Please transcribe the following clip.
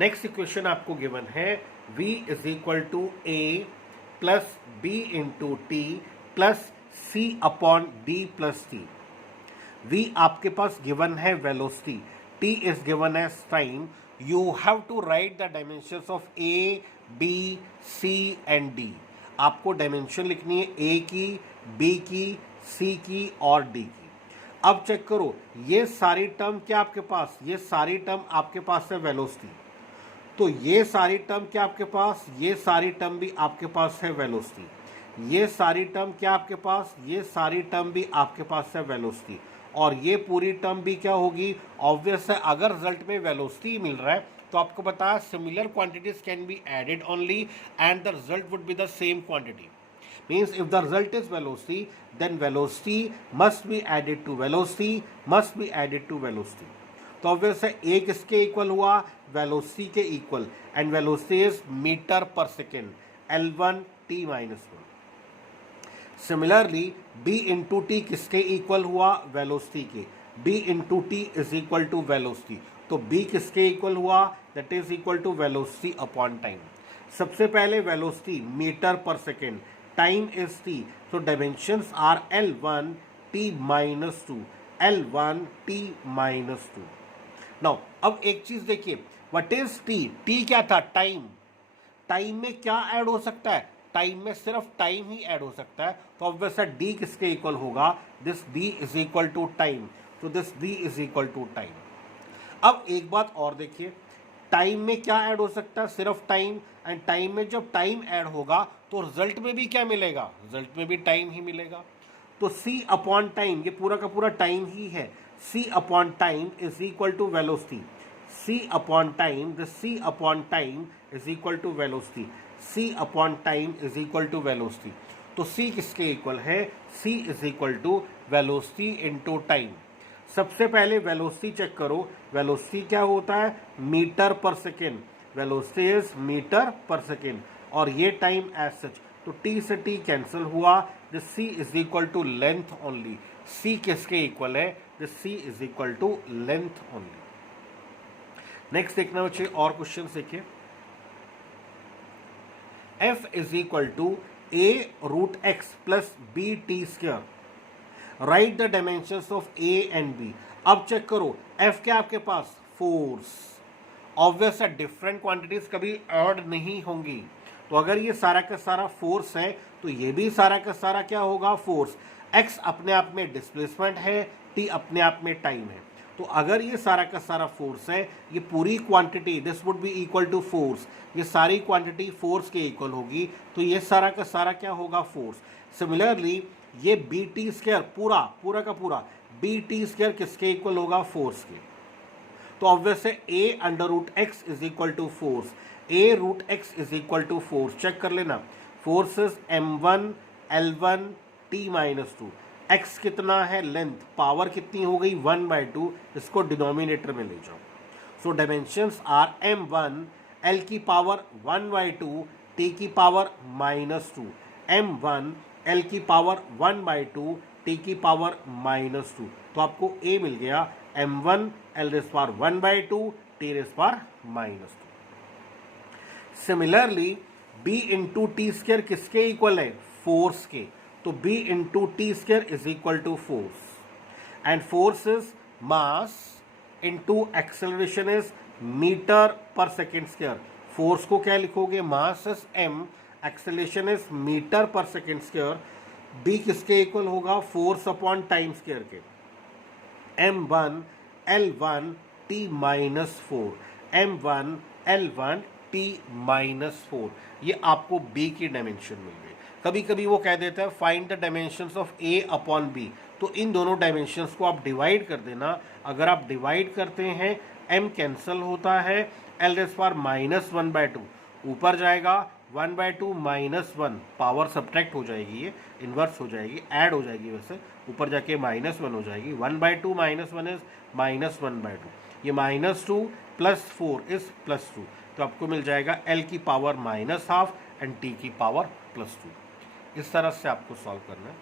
Next equation आपको given है v is equal to a plus b into T plus c upon D plus T. v आपके पास given है velocity, t is given as time. You have to write the dimensions of a, b, c and d। आपको dimension लिखनी है a की, b की, c की और d की। अब चेक करो, ये सारी टर्म क्या आपके पास, ये सारी टर्म आपके पास है वेलोसिटी, तो ये सारी टर्म क्या आपके पास, ये सारी टर्म भी आपके पास है वेलोसिटी। ये सारी टर्म क्या आपके पास, ये सारी टर्म भी आपके पास है वेलोसिटी। और ये पूरी टर्म भी क्या होगी, ऑब्वियस है, अगर रिजल्ट में वेलोसिटी मिल रहा है तो आपको बताया similar quantities can be added only and the result would be the same quantity. Means if the result is velocity, then velocity must be added to velocity, must be added to velocity. तो obvious है a किसके equal हुआ, velocity के equal, and velocity is metre पर second, L1 t minus 1। Similarly b into T किसके equal हुआ, velocity के, b into T is equal to velocity, तो b किसके इक्वल हुआ, that is equal to velocity upon time. सबसे पहले velocity metre पर second, time is t, so dimensions are L1 t minus 2, L1 t minus 2। Now अब एक चीज देखिए, व्हाट इज t, t क्या था, टाइम। टाइम में क्या ऐड हो सकता है, टाइम में सिर्फ टाइम ही ऐड हो सकता है, तो ऑब्वियस है d किसके इक्वल होगा, this d is equal to time, तो this d is equal to time. अब एक बात और देखिए, टाइम में क्या ऐड हो सकता है, सिर्फ टाइम, एंड टाइम में जब टाइम ऐड होगा तो रिजल्ट में भी क्या मिलेगा, रिजल्ट में भी टाइम ही मिलेगा। तो c अपॉन टाइम, ये पूरा का पूरा टाइम ही है, c upon time is equal to velocity, c upon time, the c upon time is equal to velocity, c upon time is equal to velocity. तो c किसके इक्वल है, c is equal to velocity into time. सबसे पहले velocity check करो, velocity क्या होता है, metre पर सेकेंड, वेलोसिटी इज मीटर पर सेकेंड, और ये टाइम एज सच, तो t से t कैंसिल हुआ, the c is equal to length only. c किसके इक्वल है, the c is equal to length only. Next देखना बच्चे और क्वेश्चन देखिए, f is equal to a root x plus B T square, right the dimensions of a and b। अब check करो, f क्या आपके पास, फोर्स, ऑब्वियस है different quantities कभी ऐड नहीं होंगी, तो अगर ये सारा का सारा फोर्स है तो ये भी सारा का सारा क्या होगा, फोर्स। x अपने आप में डिस्प्लेसमेंट है, t अपने आप में टाइम है, तो अगर ये सारा का सारा फोर्स है, ये पूरी quantity this would be equal to force, ये सारी क्वांटिटी फोर्स के इक्वल होगी, तो ये सारा का सारा क्या होगा, फोर्स। सिमिलरली ये बी टी स्क्वायर पूरा का पूरा बी टी स्क्वायर किसके इक्वल होगा, फोर्स के, तो ऑब्वियस है a under root X is equal to force, a root X is equal to force. Check कर लेना, force is m1 L1 t minus 2, x कितना है, लेंथ, पावर कितनी हो गई 1/2, इसको डिनोमिनेटर में ले जाओ। So dimensions are m1 l की पावर 1/2 t की पावर -2, m1 l की पावर 1/2 t की पावर -2, तो आपको a मिल गया m1 l raise power 1/2 t raise power -2। Similarly b into T square किसके इक्वल है, फोर्स के, तो b into T square is equal to force, and force is mass into acceleration is metre पर second square. Force को क्या लिखोगे, mass is m, acceleration is metre पर second square. b किसके इक्वल होगा, फोर्स अपॉन टाइम स्क्वायर के, m1 L1 t minus 4, m1 L1 t minus 4, ये आपको b की डायमेंशन मिल गई। कभी कभी वो कह देता है find the dimensions of a upon b, तो इन दोनों डायमेंशंस को आप डिवाइड कर देना। अगर आप डिवाइड करते हैं m कैंसिल होता है, l रेज़ पावर -1/2 ऊपर जाएगा, 1/2 -1 पावर सब्ट्रैक्ट हो जाएगी, ये इन्वर्स हो जाएगी, ऐड हो जाएगी, वैसे ऊपर जाके -1 हो जाएगी, 1/2 -1 इज -1/2, ये -2 प्लस 4 इज +2, तो आपको मिल जाएगा l की पावर -12 एंड t की पावर +2। इस तरह से आपको सॉल्व करना है।